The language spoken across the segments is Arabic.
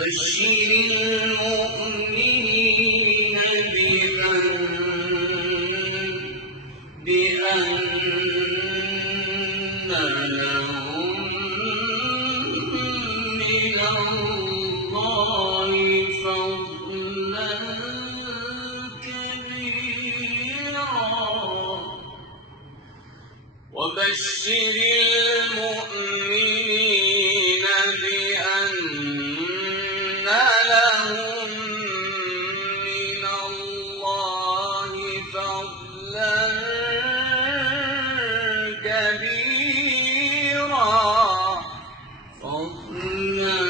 وبشر المؤمنين بأن لهم من الله فضلا كبيرا وبشر المؤمنين بأن لهم من الله فضلا كبيرا فضلا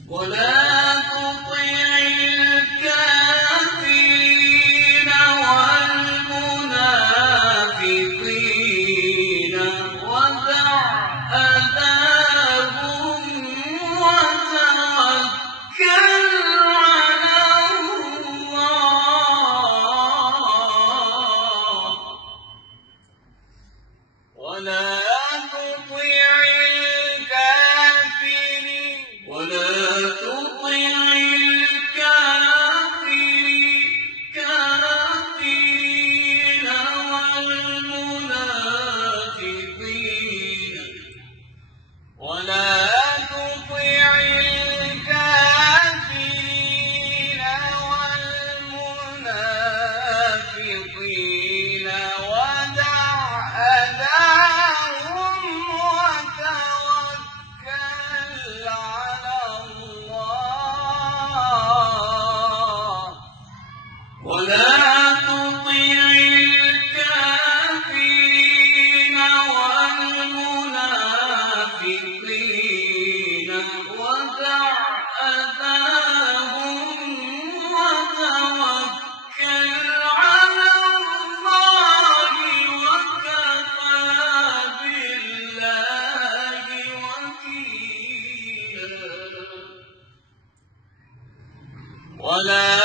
ولا تطع الكافرين والمنافقين ودع أذاهم وتوكل على الله ولا تطع الكافرين والمنافقين ودع أذاهم وتوكل على الله ولا تطع الكافرين والمنافقين ودع أذاهم وتوكل على الله وكفى بالله وكيلا ولا